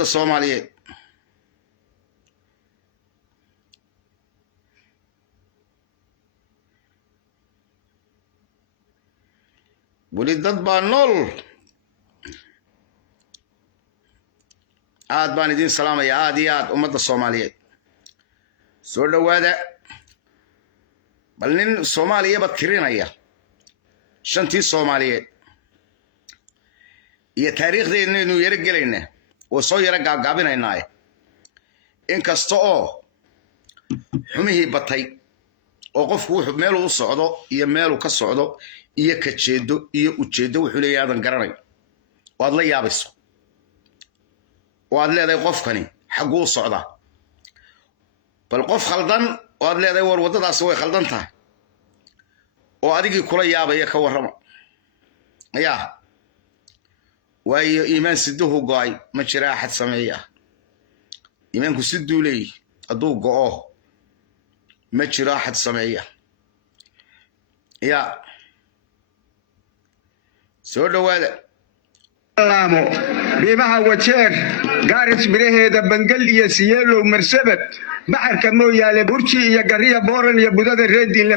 الصوماليين ولد dad baa nool aad baan idin salaamaya aad iyo aad ummadda Soomaaliyeed soo dhawaada bal nin Soomaaliyaba tirinaya shantii Soomaaliyeed iyo taariikhdeena inuu yara galayna oo soo yara gaabinaynaa inkasta oo xumihii batay oo qofku wuxuu meel u socdo iyo meel uu ka socdo iyo ka jeedo iyo u jeedo wuxuu leeyahay adan garanay waad la yaabayso waad leedahay qofkani xaq uu socda bal qof khaldan waad leedahay war wadadaas way khaldan tahay oo adigii kula yaabaya ka warrama ayaa waayo iimaan siduhu go'ay ma jira axad sameeya iimaanku siduu leeyahay hadduu go'o ma jiro axad sameeya yaa soo dhawaada laamo biimaha wajeer gaaris miraheeda bangal iyo siyeelow marsabad baxarka mooyaale burji iyo gariya booran iyo budada reediinle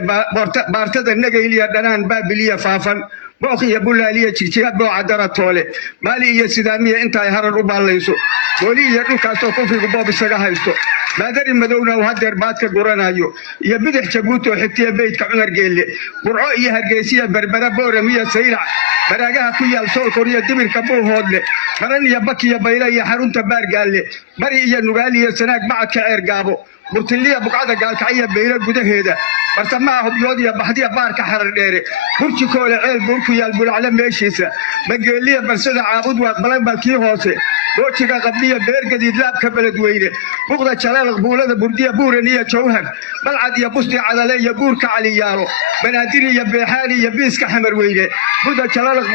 baartada nagayl iyo dhanaan baabiliya faafan booq iyo bulaaliya jigjiga booca dara toole maali iyo sidaamiya intaay harar u baallayso booli iyo dhulkaasoo kufrigu boob isaga haysto maadari madowna uu hadeer baadka guranayo iyo bidix jabuutoo xigtiya beydka cumar geelle burco iyo hargeysiya berbera booram iyo saylac baraagaha ku yaal soolkor iyo dibirka buuhoodle qaran iyo bak iyo bayle iyo xarunta baargaalle bari iyo nugaal iyo sanaag bacadka ceer gaabo burtiliya buqcada gaalkacyo beyle gudaheeda bartamaha hubyood iyo baxdiya baarka xarar dheere burji koole ceel buur ku yaal bulacle meeshiisa bangeeliya barsada caabud waa balanbalkii hoose boojiga qabdiya beergadiid laabka beledweyne buqda jalaalaq buulada burdiya buuran iyo jawhar balcad iyo busti cadale iyo buurka caliyaalo banaadiri iyo beexaani iyo biiska xamar weyne buda jalaalaq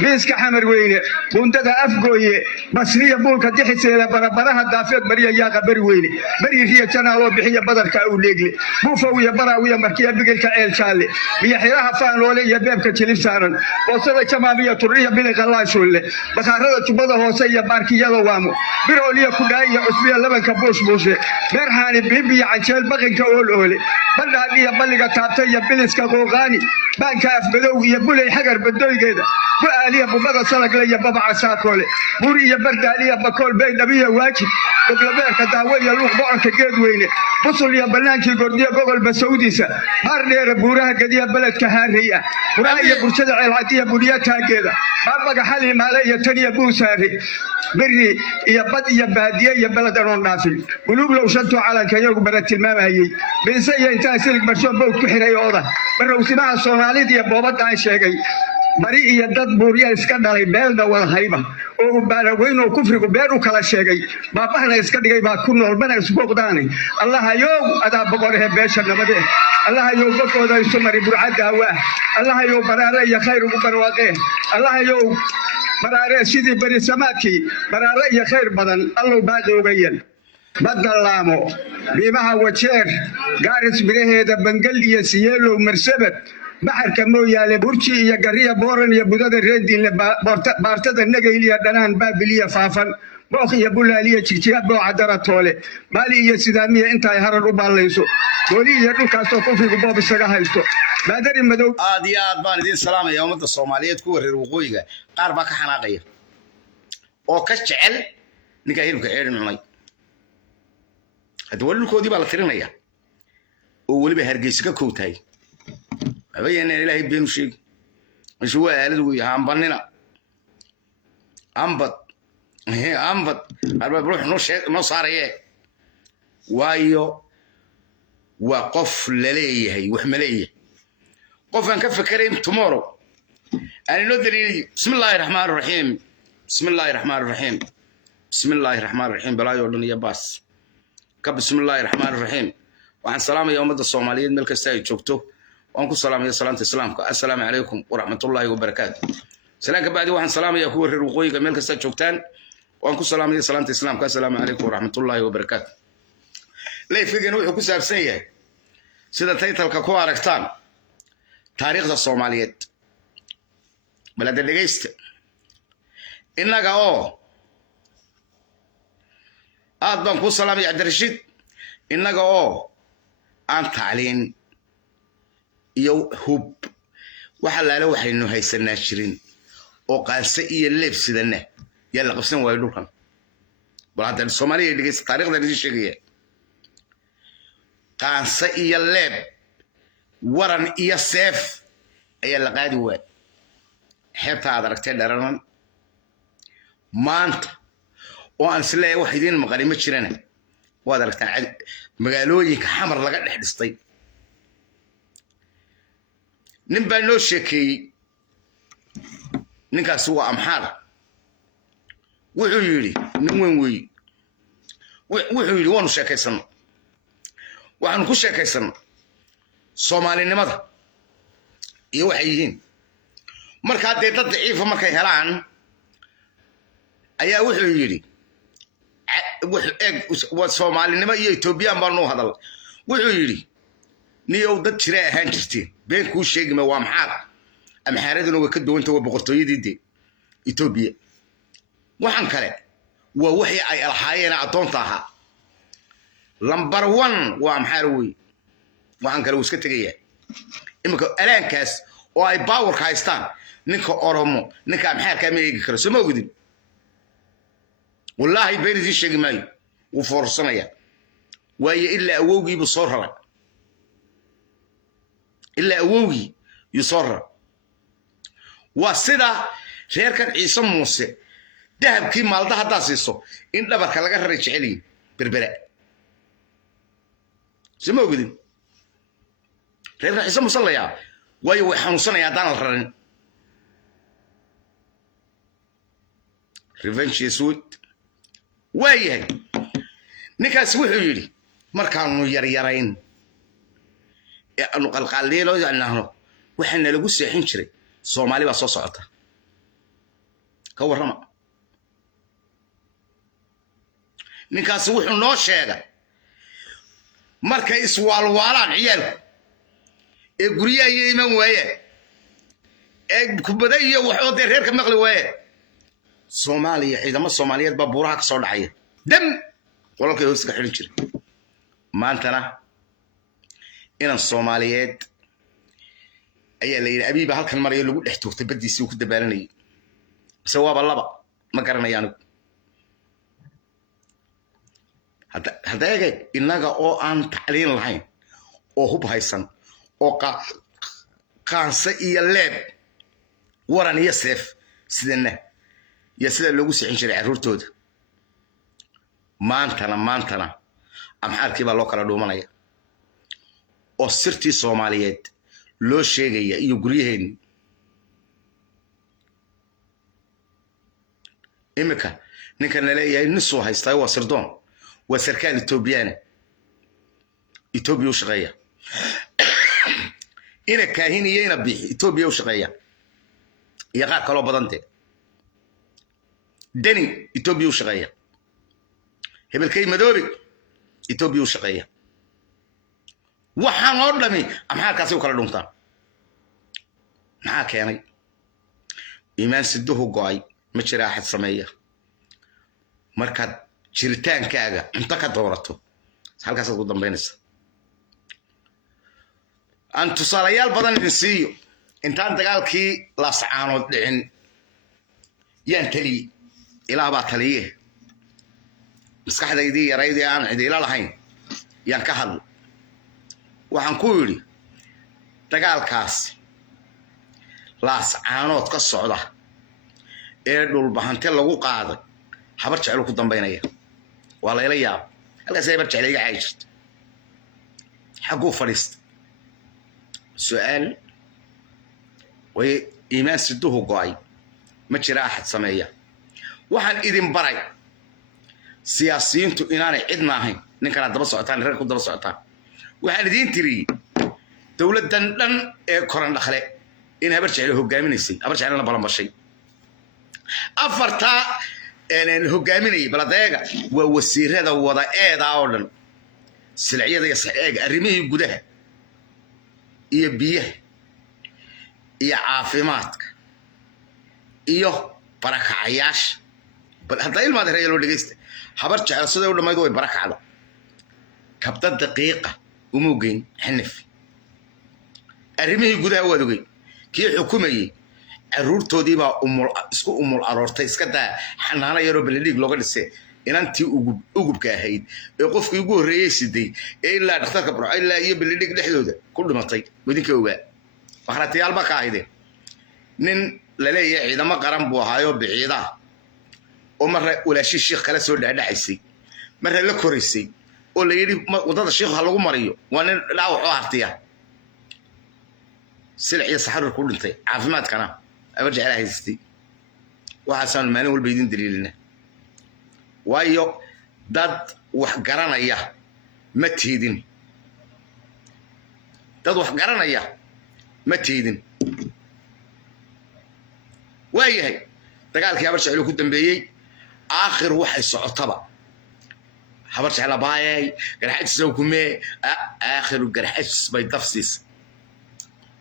biiska xamar weyne bundada afgooye basriya buulka dixiseela barabaraha daafeed bariya yaaqa bari weyne bari riya janaaloo bixiya badarka uu leegle buufow iyo baraawiya markiya bigilka ceel jaalle biyo xiraha faanoole iyo beebka jilib saaran boosada jamaamiya turriya biliqa laashulle bakaarada jubbada hoose iyo baarkiyada waamo birooliya kudhaay iyo cusbiya labanka buushbuushe beerxaani biibiya canjeel baqinka ool-oole bandhaadh iyo balliga taabta iyo biliska qooqaani baanka afmadow iyo bulay xagar badoygeeda bu'aaliya bubada salagle iyo babaca saakoole buur iyo bardaaliya bakool baydhabiya waajib goglabeerka daawo iyo luuq boconka geedweyne busul iyo bannaankii gordiya gogolba sawdiisa baar dheere buuraha gediya beledka haarey ah buraha iyo burshada ceelcadiya buniya taageeda baabaga xali maale iyo taniya buusaare beri iyo bad iyo baadiye iyo beled anoon dhaafin gulublow shantuu calanka iyagu bara tilmaamayey biise iyo intaa silig barsho bowd ku xiray ooda barowsimaha soomaalida iyo boobadda aan sheegay bari iyo dad buurya iska dhalay beelna wada hayba oo u baalaweyn oo kufrigu been u kala sheegay baabahana iska dhigay baa ku nool mana isbooqdaani allahayow adaa boqorahee beesha nabadee allahayow bogooda isu mari burcadda hawaa allahayow baraare iyo khayr ugu barwaaqee allahayow baraare sidii beri samaadkii baraare iyo khayr badan allow baaqi uga yel badda laamo biimaha wajeer gaaris miraheeda bangal iyo siyeelow marsabad baxarka mooyaale burji iyo gariya booran iyo budada reediinle baartada nagayl iyo dhanaan baabiliya faafan booq iyo bulaaliya jigjiga booca dara toole maali iyo sidaamiya intaay harar u baallayso booli iyo dhulkaasoo kufrigu boob isaga haysto maadari madow aad iyo aad baan idin salaamaya ummadda Soomaaliyeed kuwa reer waqooyiga qaar baa ka xanaaqaya oo ka jecel ninka hilibka ceerin cunay hadda walilkoodii baa la tirinaya oo weliba hargeysa ka kowtahay abayana ilaahay beenu sheeg ishu waa aalad weey hambanina ambad arba ruux no saaraye waayo waa qof la leeyahay wax ma leeyahay qofan ka fakarayn tomorrow aan inoo daliilay bismillaahir rahmaanir rahiim bismillaahir rahmaanir rahiim bismillaahir rahmaanir rahiim balaayo dhan iyo baas ka bismillaahir rahmaanir rahiim waxaan salaamayaa ummadda Soomaaliyeed meel kasta ay joogto وأنكم سلام يا سلامة السلام السلام عليكم ورحمة الله وبركاته سلام بعد واحد سلام يا أخوي الرقوي كمل كسر شوكتان وأنكم سلام يا سلامة السلام السلام عليكم ورحمة الله وبركاته ليه في جنوب حكومة سرسية سيدا تيتل كقوة ركتان تاريخ الصوماليات بلاد اللي جيست إنك aad baan kuu salaamay cabdirashiid innaga oo aan tacliin iyo hub waxa laala waxaynu haysanaa jirin oo qaanse iyo leeb sidana yaa la qabsan waayo dhulkan bal hadda Soomaaliya dhigaysa taariikhda idin sheegaya qaanse iyo leeb waran iyo seef ayaa la qaadi waay xeebta aad aragtay dharanan maanta oo aan isleeyahay wax idin maqali ma jirana waad aragtaan magaalooyinka xamar laga dhex dhistay nin baa noo sheekeeyey ninkaasi waa amxaar wuxuu yidhi nin weyn weeye wuxuu yidhi waanu sheekaysanno waxaanu ku sheekaysanno soomaalinimada iyo waxay yihiin markaa dee dad daciifa markay helaan ayaa wuxuu yidhi soomaalinimo iyo etoobiyaan baa noo hadal wuxuu yidhi niyow dad jira ahaan jirteen been kuu sheegima waa maxaad amxaaraduna way ka duwanta waa boqortooyadii dee etoobiya waxaan kale waa wixii ay lahaayeen addoonta ahaa lambar 1 waa amxaar wey waxaan kale wuu iska tegayaa iminka alaankaas oo ay baawarka haystaan ninka oromo ninka amxaarkaa ma eegi karo soo ma ogdin wallaahi been idiin sheegi maayo wuu foorsanaya waayo ilaa awowgiibuu soo raray ilaa awowgii yuu soo raray waa sida reerkan ciise muuse dahabkii maalda haddaa siiso in dhabarka laga raray jeceliyin berbera soo ma ogdin reerkan ciise muuse la yaab waayo way xanuunsanaya haddaan la rarin revenge is good waayahay ninkaasi wuxuu yidhi markaanu yaryarayn ee aanu qalqaalleelo yacnaahno waxaana lagu seexin jiray soomaali baa soo socota ka warrama ninkaasi wuxuu noo sheegay markay iswaalwaalaan ciyaalku ee guryaha iyo iman waayeen ee kubada iyo waxoo dee reerka maqli waayeen soomaaliya ciidamo soomaaliyeed baa buuraha ka soo dhacaya dam qolalkay hoosta ka xidhan jiray maantana inan soomaaliyeed ayaa la yidhi abiiba halkan marayo lagu dhex toogtay baddiisii uu ku dabaalanayay mise waaba laba ma garanaya anigu hadda eegay innaga oo aan tacliin lahayn oo hub haysan oo qaanse iyo leeb waran iyo seef sidana iyo sida loogu sixin jiray carruurtooda maantana amxaarkii baa loo kala dhuumanaya oo sirtii soomaaliyeed loo sheegaya iyo guryaheenni imika ninkan la leeyahay nisuu haystaa waa sirdoon waa sarkaal etoobiyana etoobiya u shaqeeya ina kaahin iyo ina bixi etoobiya u shaqeeya iyo qaar kaloo badante deni etoobiya u shaqeeya hebelkay madoobe etoobiya u shaqeeya waxaan oo dhami amxaarkaasi u kala dhuntaan maxaa keenay iimaan siduhu go'ay ma jira axad sameeya markaad jiritaankaaga cunto ka doorato halkaasaad ku dambaynaysa aan tusaalayaal badan idin siiyo intaan dagaalkii laascaanood dhicin yaan taliyey ilaah baa taliye maskaxdaydii yaraydii aan cidiila lahayn yaan ka hadlo waxaan ku yidhi dagaalkaas laascaanood ka socda ee dhulbahante lagu qaaday habar jecel ku dambaynaya waa layla yaab halkaas habar jecel iga xay jirta xaguu fadhiista su'aal way iimaan siduhu go'ay ma jira axad sameeya waxaan idin baray siyaasiyiintu inaanay cidna ahayn ninkanaad daba socotaan reer ku daba socotaan waxaan idiin tiriyey dowladdan dhan ee koran dhakle in habar jecel hogaaminaysay habar jecelna balanbashay afartaa hogaaminayay baladeega waa wasiirada wada eedaa oo dhan silciyada iyo saxeega arrimihii gudaha iyo biyaha iyo caafimaadka iyo barakacayaasha bal hadda ilmaad reeyay loo dhageysta habar jecel sida u dhamaydo way barakacda kabta daqiiqa umugeyn xanif arrimihii gudaha wadugay kii xukumayay caruurtoodii baa umul aroortay iska daa xanaano yaroo balidhiig looga dhisay inantii ugubka ahayd ee qofkii ugu horreeyey siday ee ilaa dhakhtarka burco ilaa iyo balidhiig dhexdooda ku dhimatay wadinka ogaa waxraatiyaal baa ka ahaydeen nin la leeyahay ciidamo qaran buu ahaayoo biciida oo marra walaashii sheekh kala soo dhaadhacaysay marra la koraysay oo la yidhi waddada sheekh ha lagu mariyo waa nin dhaawac oo hartiya silic iyo saxarur ku dhintay caafimaadkana abar jecel haystay waxaasaan maalin walba idin daliilina waayo dad wax garanaya ma tiidin dad wax garanaya ma tiidin waayahay dagaalkii habar jecel ku dambeeyey aakhir waxay socotaba habar jecel baayay garxajis oo kumee aakhiru garxajis bay dafsiis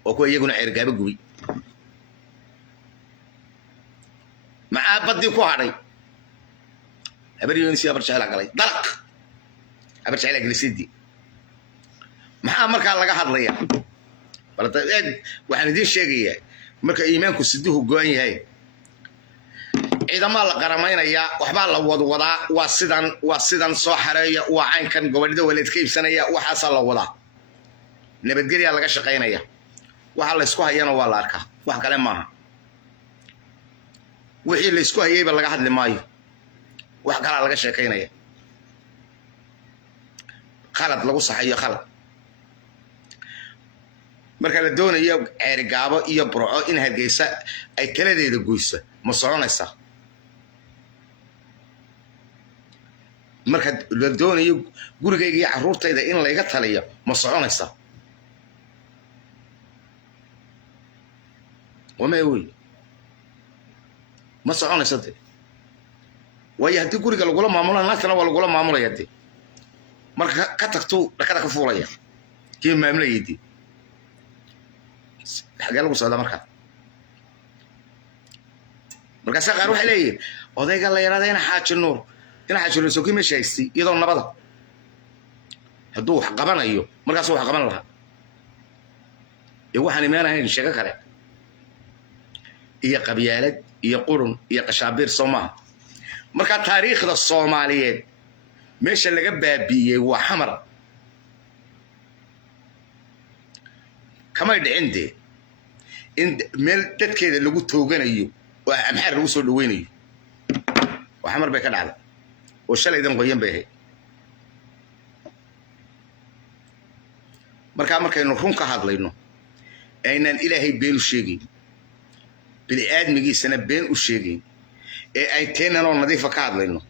oo ku iyaguna cirgaaba gubay macaa badii ku hadhay habar yoonisi habar jecel galay dalaq habar jecel galisidii maxaa markaa laga hadlayaa balad waxaan idin sheegayaa marka iimaanku siduhu go'an yahay ciidamada la qaramaynayaa waxbaa la wadwadaa waa sidan soo xareeya waa caynkan gobolada waleed ka iibsanaya waxaasaa la wadaa nabadgelyaa laga shaqaynaya waxa la isku hayana waa la arkaa wax kale maaha wixii la isku hayayba laga hadli maayo wax kalaa laga sheekaynaya khalad lagu saxayo khalad marka la doonayo ceerigaabo iyo burco in hargeysa ay taladeeda goyso ma soconaysaa marka la doonayo gurigayga iyo carruurtayda in layga taliyo ma soconaysaa wama wey ma soconaysa de waayo haddii guriga lagula maamulo naagtana waa lagula maamulaya de marka ka tagto dhakada ka fuulaya kii maamulayay de xagee lagu socdaa markaasa qaar waxay leeyihin odayga la yaraada ina xaaji nuur sokii meesha haystay iyadoo nabada hadduu wax qabanayo markaasuu wax qaban lahaa ee waxaan imaan ahayn sheego kale iyo qabyaalad iyo qurun iyo qashaabiir soo maaha marka taariikhda soomaaliyeed meesha laga baabi'iyey waa xamar kamay dhicin dee in meel dadkeeda lagu tooganayo oo amxaar lagu soo dhaweynayo waa xamar bay ka dhacday oo shalaydan qoyan bay ahayd markaa markaynu run ka hadlayno aynaan ilaahay been u sheegayn bini aadmigiisana been u sheegayn ee ay teenanoo nadiifa ka hadlayno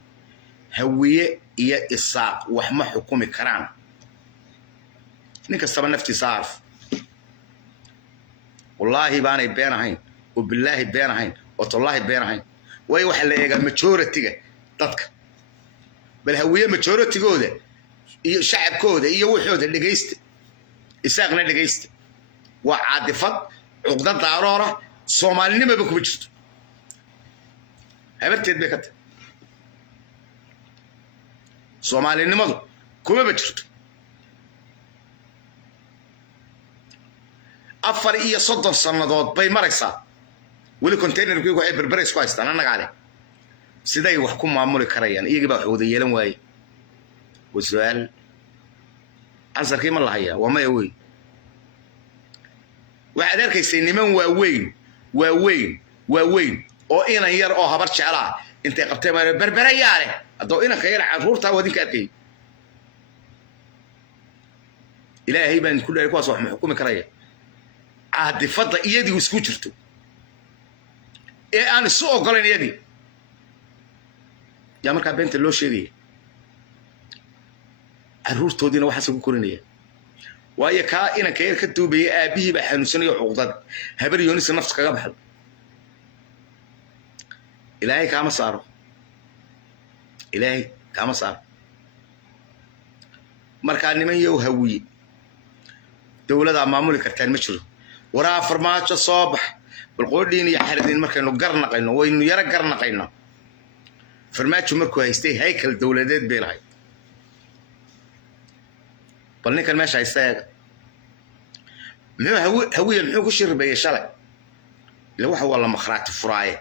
hawiye iyo isaaq wax ma xukumi karaan nin kastaba naftiisa arf wallaahi baanay been ahayn oo billaahi been ahayn oo tallaahi been ahayn waayo waxaa la eegaa majoritiga dadka bal hawiye majooritigooda iyo shacabkooda iyo waxooda dhegaysta isaaqna dhegaysta waa caadifad cuqda daaroora soomaalinimaba kuma jirto habarteed bay ka tahay soomaalinimadu kumaba jirto 4 sannadood bay maraysaa weli containerkii waxay berberes ku haystaan annagaa leh siday wax ku maamuli karayaan iyagii baa wax wada yeelan waaye wasu'aal ansarkii ma lahayaa waa maya weyn waxaad arkaysay niman waaweyn oo inan yar oo habar jeclaa intay qabteen berberayaa leh haddoo inanka yar carruurtaa wadinka arkay ilaahay baan ku dhahay kuwaas wax ma xukumi karaya caadifadda iyadii isku jirto ee aan isu ogolayn iyadii yaa markaa beenta loo sheegaya carruurtoodiina waxaase ku korinaya waayo kaa inanka yar ka duubaya aabbihii baa xanuunsanayo cuqdad habar yoonisa nafta kaga baxdo ilaahay kaama saaro markaa niman yow hawiye dowladaa maamuli kartaan ma jiro waraa farmaajo soo bax bal qoodhiin iyo xaridin markaynu garnaqayno waynu yara garnaqayno farmaajo markuu haystay haykal dowladeed bay lahayd bal ninkan meesha haysta eega hawiye muxuu ku shirbeeyey shalay ila waxa waa la makhraati furaaye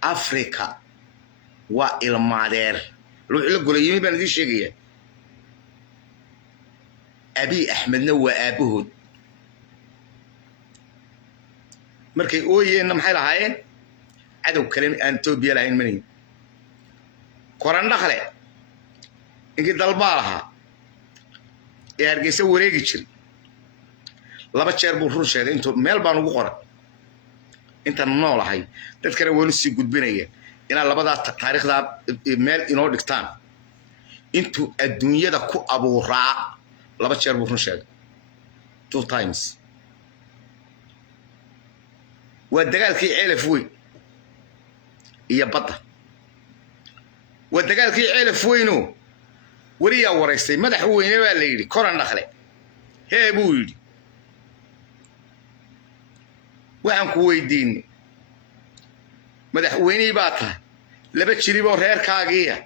afrika waa ilmaadeer la golay yimi baan idiin sheegayaa abi axmedna waa aabahood markay ooyeenna maxay lahaayeen cadow kale aan Itoobiya lahayn maniin koran dhaqale inkii dalbaa lahaa ee Hargeysa wareegi jiray laba jeer buu run sheegay intuu meel baan ugu qoray inta noolahay dad kale wali si gudbinaya ina labada taariikhda meel inoo dhigtaan intuu adduunyada ku abuuraa laba jeer buu run sheegay 2 times waa dagaalkii ceelaf weyn iyo badda waa dagaalkii ceelaf weyno wariyaa waraystay madaxweyne baa la yidhi koran dhaqle hee buu yidhi waxaan ku weydiinay madaxweynihii baa tahay laba jiriboo reerkaagiiya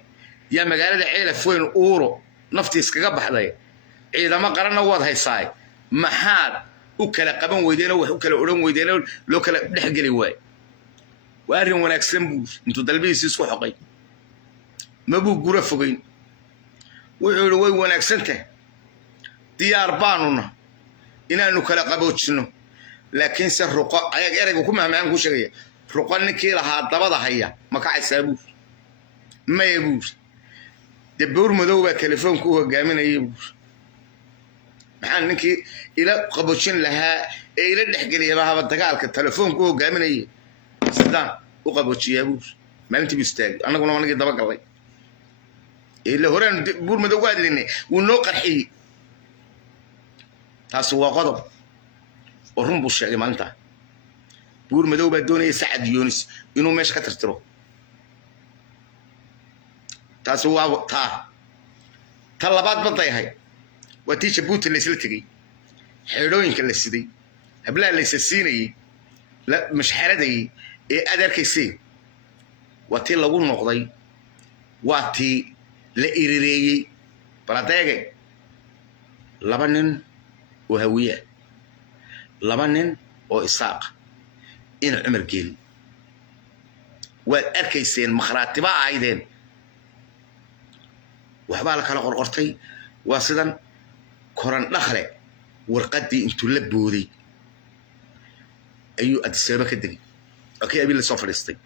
yaa magaalada ceelaf weyn uuro naftii iskaga baxday ciidamo qaranna waad haysaay maxaad u kala qaban weydeenoo wax u kala odhan weydeenoo loo kala dhexgeli waay waa arrin wanaagsan buu intuu dalbihiisi isku xoqay ma buu gura fogeyn wuxuu yidhi way wanaagsan tahay diyaar baanuna inaanu kala qaboojinno laakiin se ruqo ayag eraygu ku mahmaan ku sheegaya ruqo ninkii lahaa dabada haya ma kacaysaa buur maya buur dee buur madow baa telefoonku u hogaaminayay buur maxaa ninkii ila qaboojin lahaa ee ila dhexgeliyaba haba dagaalka telefoonku u hogaaminayay sidaan u qaboojiyaa buur maalintii buu istaagay annaguna wanagii daba galay إلا هوران بور مدواد لنا ونوقع حي تاسوا قضب ورم بالشيء ما أنت بور مدو بدون يساعد يونس إنه مش كترترو تاسوا طلبات بطي هاي وتيجي بوت اللي سلتقي حلوين كل السدي هبلا اللي سسيني لا مش حردي إيه أدر كيسي وتي لو نقضي واتي لإيريري براتيجي لبنان وهوية لبنان وإساق إن عمر جيل والأركيسين مخراتبا عايدين وحبالك على قرقرتي واسدا كوران نخلة ورقدي انتو لبودي أيو أتسيبك الدقي أوكي أبي اللي صفرستي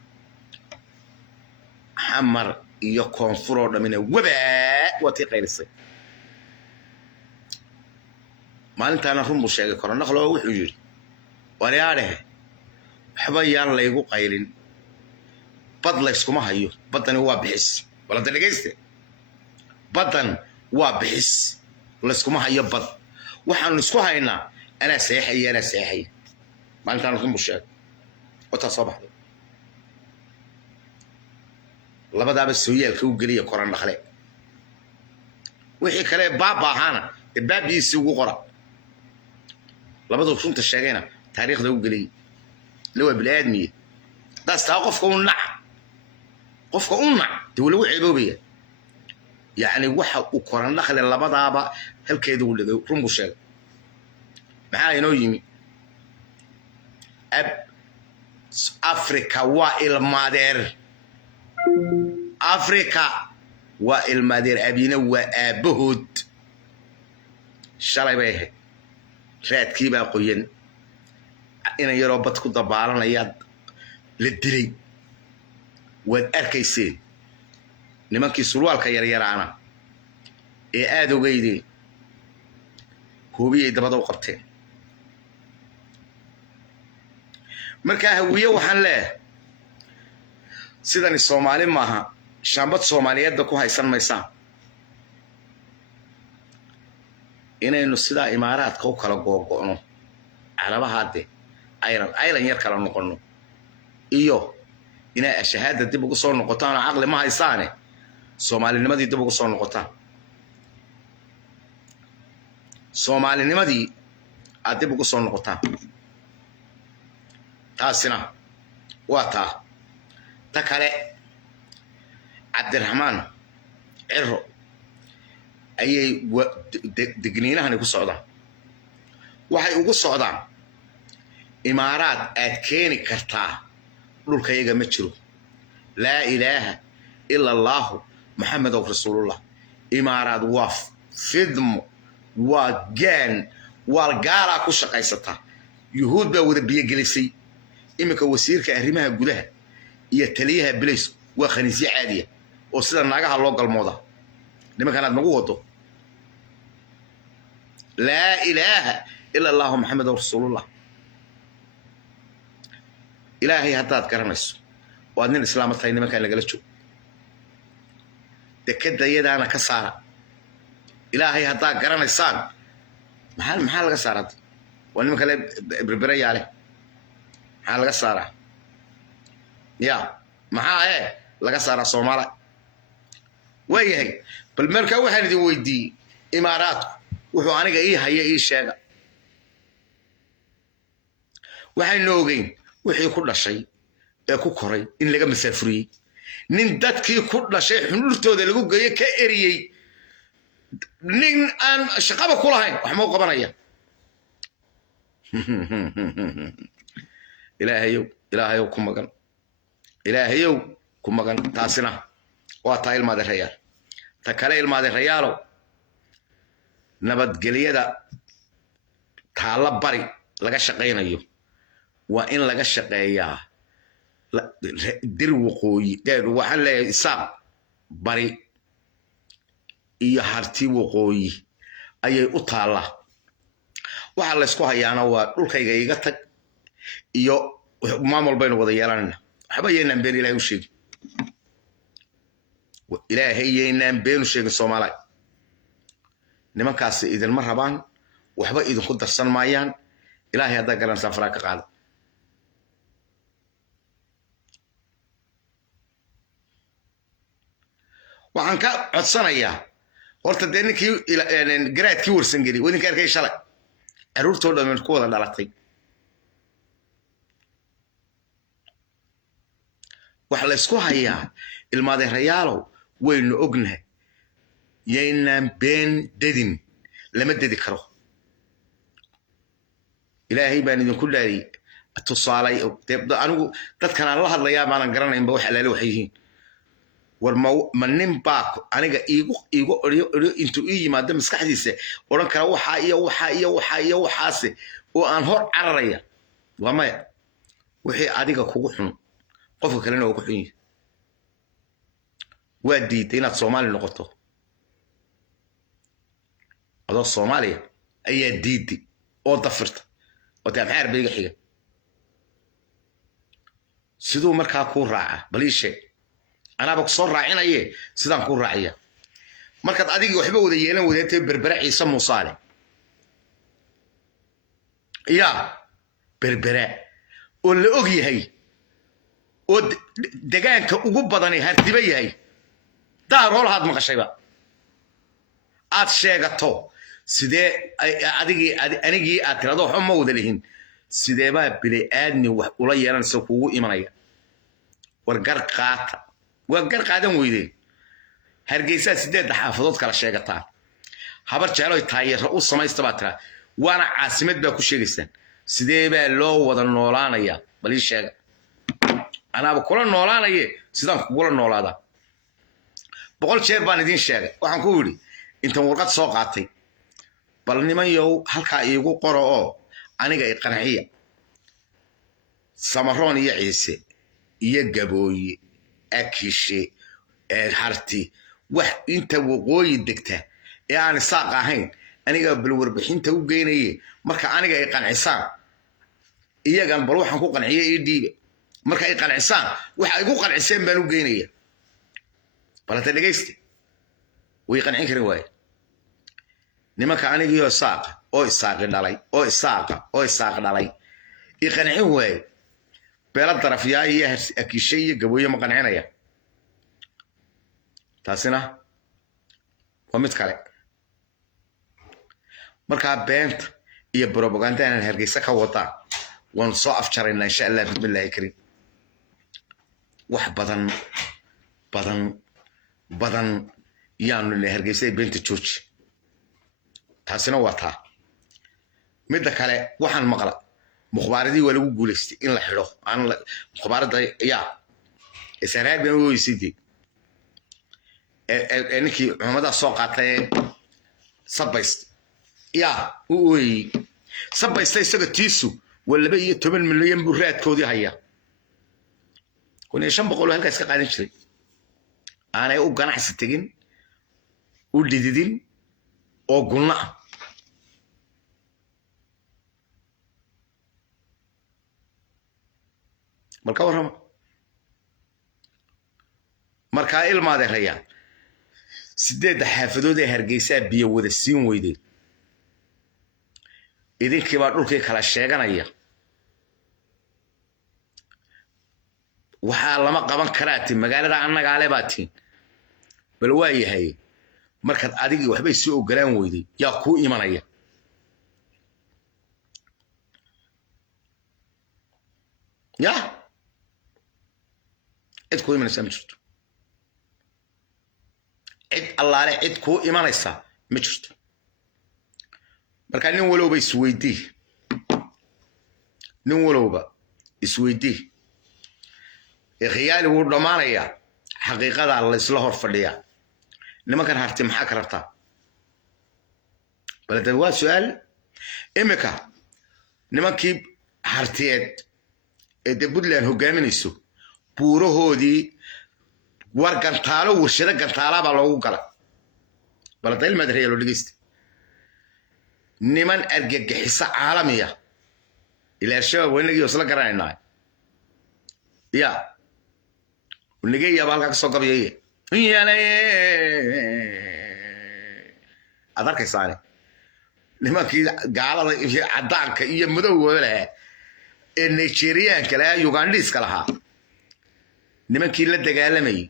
حمر يكون فرور من وباء وتقيرسي ما انت انا رمو شيغي كوران نخلة وحو يري ورياره waxba yaan la igu qaylin bad la iskuma hayo badan waa bixis wala dhageyste badan waa bixis la iskuma hayo bad waxaan isku haynaa ana saxiixay maalintan ku mushaad wata sabaxdo labadaaba sooyaalka u galiya koran dhaxle wixii kale baabahana baabiisi ugu qora labadu runta sheegayna taariikhda u galiya لو بالآدمية بس قفك تقول له عيبوبية يعني واحد وقرن دخل اللي بضعبة هل كيدو ولا رمبو شاق معايا نويمي أب أفريقيا والمادير أفريقيا والمادير أبينا وأبهد شرعي بيه راد كيبا قوين إنا يروبط كده بعلنا ياد للدلي والأركيسين نمكي سروال كيريرانا إيه آدو جيدي هو بيدبضوا قبتين مركا هوية وحنلا سيدان الصومالي معها شامبات صوماليات دكو هايسان ميسان إنا سيدا إمارات كوكا لقوقونو عربا هادي aylan yar kala noqono iyo ina shahaada dib ugu soo noqotaan aqli ma haysaane Soomaalinimadii dib ugu soo noqotaan Soomaalinimadii aad dib ugu soo noqotaan taasina waa ta kale cabdiraxmaan ciro ayay degniinahani ku socdaan waxay ugu socdaan imaaraad aad keeni kartaa dhulkayaga ma jiro laa ilaaha ila allaahu maxamedow rasuulullah imaaraad waa fidmo waa gaan waa gaalaa ku shaqaysataa yuhuud baa wada biyogelisay iminka wasiirka arrimaha gudaha iyo taliyaha bilays waa khaniisyo caadiya oo sida naagaha loo galmooda nimankanaad nagu wado laa ilaaha ila allaahu maxamedow rasuulullah ilaahay haddaad garanayso waad nin islaama tahay nimankaan lagala joogo dekadda iyadaana ka saara ilaahay haddaad garanaysaan maxaa laga saaraa waa niman kale berberayaa leh maxaa laga saaraa ya maxaa laga saaraa soomaaliya waayahay bal markaa waxaan idin weydiiyey imaaraadku wuxuu aniga ii haya ii sheega waxaynu ogeyn wixii ku dhashay ee ku koray in laga masaafuriyey nin dadkii ku dhashay xundurtooda lagu geeyo ka eriyey nin aan shaqaba ku lahayn wax ma u qabanaya ilaahayow ku magan taasina waa taa ilmaade rayaal ta kale ilmaade rayaalow nabadgelyada taalla bari laga shaqaynayo waa in laga shaqeeyaa dir waqooyi waxaan leeyahay isaaq bari iyo harti waqooyi ayay u taallaa waxa laysku hayaana waa dhulkayga iga tag iyo maamul baynu wada yeelanayna waxba yeynaan been ilaahay u sheegin ilaahay yeynaan been u sheegin soomaaliya nimankaasi idinma rabaan waxba idinku darsan maayaan ilaahay haddaa garanaysaa faraa ka qaada waxaan ka codsanayaa horta dee ninkii garaadkii warsan geli wadinka arkay shalay caruurtoo dhan ku wada dhalatay waxa la isku hayaa ilmaade rayaalow waynu ognahay yaynaan been dadin lama dedi karo ilaahay baan idinku dhaariyey tusaalay anigu dadkan aan la hadlayaa maanan garanaynba wax alaale waxay yihiin war ma nin baa aniga iigu oryo intuu ii yimaado maskaxdiisa odhan kara waxaa iyo waxaase oo aan hor cararaya waa maya wixii adiga kugu xun qofka kalena waa ku xun yihi waa diiday inaad soomaali noqoto adoo soomaaliya ayaa diiday oo dafirta oo taa maxaa arbeyga xiga siduu markaa kuu raaca bal ii sheeg anaaba ku soo raacinaye sidaan kuu raaciya markaad adigii waxba wada yeelan wadaatay berbera ciise muusaale yaa berbera oo la og yahay oo degaanka ugu badani hardiba yahay daaroolahaad maqashayba aad sheegato sidee anigii aad tirado waxba ma wada lihin sideebaa bini aadmi wax ula yeelanaysa kuugu imanaya war gar qaata waa gar qaadan weydeen hargeysaa 8 xaafadood kala sheegataan habar jecloy taayiro u samaysta baa tiraa waana caasimad baa ku sheegaysaan sidee baa loo wada noolaanaya bal ii sheega anaaba kula noolaanaye sidaan kugula noolaadaa 100 jeer baan idiin sheegay waxaan ku yidhi intaan warqad soo qaatay bal nimanyow halkaa iigu qoro oo aniga i qanciya samaroon iyo ciise iyo gabooye akishe harti wax inta waqooyi degta ee aan isaaq ahayn aniga bal warbixinta u geynaye marka aniga ay qancisaan iyagan bal waxaan ku qanciyay ii dhiibe marka ay qancisaan waxa ay ku qanciseen baan u geynaya bal hada dhegeysti way qancin karin waaye nimanka anigiyo isaaq oo isaaq dhalay i qancin waaye beela darafyaa iyo akishe iyo gabooye ma qancinaya taasina waa mid kale markaa beenta iyo propaganda inaan hargeysa ka wadaa waan soo afjaraynaa insha allah bismillaahi kariim wax badan badan yaanu le hargeysay beenta jooji taasina waa taa midda kale waxaan maqla mukhbaaradii waa lagu guulaystay in la xidho aan mukhbaarada yaa isaraad baan weysidii ninkii cumada soo qaatay sabayst yaa ooy sabaysta isaga tiisu waa 12 milyan buu raadkoodii haya kuna 500 halkaas ka qaadan jiray aanay u ganacsi tagin u dhididin oo gulna marka warama marka ilmaade raya sideed xaafadood ee Hargeysa biyo wada siin weyday idinkii baa dhulkii kala sheeganaya waxa lama qaban karaati magaalada annaga ale baatiin bal waa yahay markaad adigi waxbay soo ogolaan weyday yaa ku imanaya ya cid ku imanaysa ma jirto cid allaale cid ku imanaysa ma jirto marka nin walowba isweydii khiyaali wuu dhamaanaya xaqiiqada la isla hor fadhiya nimankan harti maxaa ka rabtaa balad waa su'aal imika nimankii hartiyeed ee Puntland hogaaminayso buurahoodii war gantaalo warshada gantaala baa loogu galay balad ilmaad reeylo dhigista niman argagixisa caalamiya ilaa shabaab wanagii isla garanayna ya ونجي يا بالك سوق بيجي يا لي أذكر صانع لما كي قال في عدانك هي مدو ولا النيجيريان كلا يوغانديس كلها لما كي لا دجالمي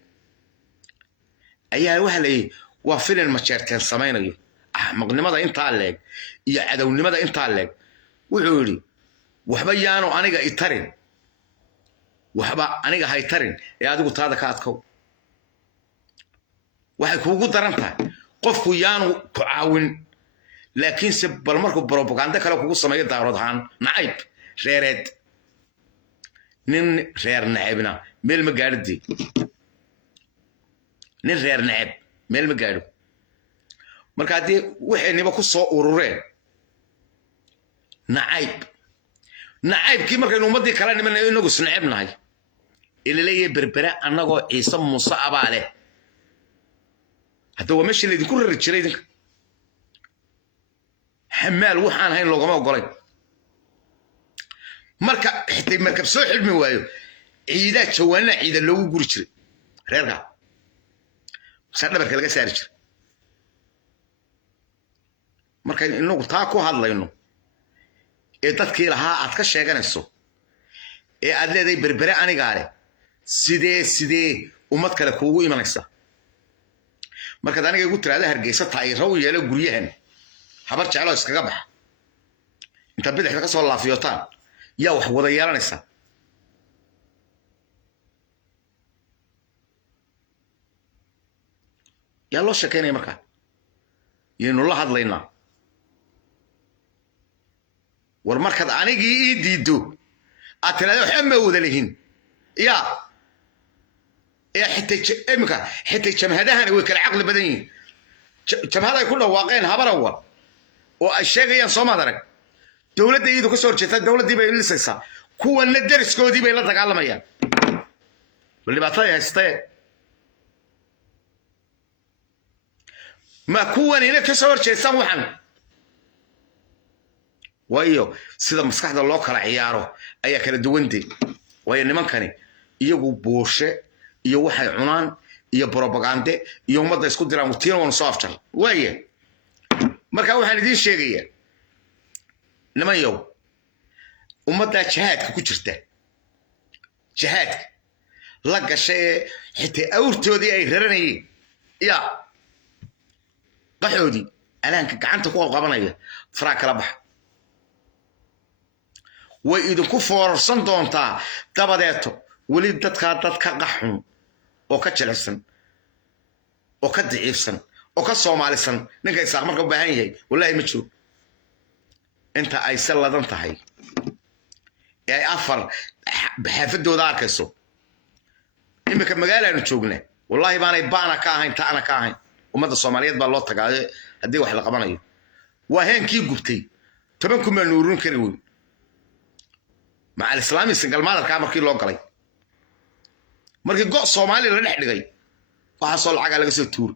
أيها وهلي وفين المشاعر كان سميني أحمق لماذا أنت علق يا عدو لماذا أنت علق وعوري وحبيانو أنا جا يترين وحبا aniga hay tarin ee adigu taada ka adkow waxay kuugu daran tahay qofku yaanu ku caawin laakiin se bal markuu propaganda kale kugu sameeyo daarood ahaan nacayb reereed nin reer nacibna meel ma gaadhidi nin reer nacib meel ma gaadho marka hadii waxayniba ku soo urureen nacaybkii markaynu ummadii kala nimanay inagu snacibnahay إلى بربراء أنا جو عيسى مصعب عليه هذا هو ماشي اللي يذكر الرجال حمال وحان هاي اللغة ما وقولي حتى مركب سوي حلمي وايو عيدات شوانا عيدا لو يقول شري رجع سألنا بركة لقى سارج مركب إنه تاكو هذا إنه تذكير ها أتكش شيء كنسو أدلى ذي بربراء أنا قاري sidee ummad kale kuugu imanaysa marka aniga igu tiraada Hargeysa taayiro yeelo guryahan habar jecelo iskaga bax inta bidixda ka soo laafiyotaan yaa wax wada yeelanaysa yaa loo sheekeynay marka yeenu la hadlaynaa war markaad anigii ii diido aad tiraado waxa ma wada leeyihiin yaa حتى جمهدها أنا وكل عقل بدني جمهدها كله واقعين هبروا والشيء جاي صوم هذا دولة دي يدو كسر جت الدولة دي بيقول لسه كون ندرس كودي بيلا تقال ما ين واللي بعطيه هستي ما كون هنا كسر جت سموحن وأيوه سيدا مسكح الله كلا عياره أيه كلا دوندي وأيه نمان كني يجو بوشة iyo waxay cunaan iyo propaganda iyo umada isku diraan waqtiyan oo sooftan waaye marka waxaan idin sheegayaa nimayow umada jihadka ku jirta jihadka la gashay xitaa awrtoodii ay raranayeen ya qaxoodi alaanka gacanta ku qabanaya fara kala bax way idinku foorsan doontaa dabadeeto wali dadka qaxun oo ka jilicsan oo ka daciifsan oo ka Soomaalisan ninka isaaq marka u baahan yahay wallahi ma jiro inta ay saladan tahay ay afar xaafadooda arkayso imika magaalada joogna wallahi baanay baana ka ahayn taana ka ahayn umada Soomaaliyeed baa loo tagaaday hadii wax la qabanayo waa heenkii gubtay 10 kuma nuurun kari weyn مع الإسلامي سنقل مالك كامر كي لوقلي مركي قو صومالي لا دخ دغاي waxa soo lacag laga soo tuur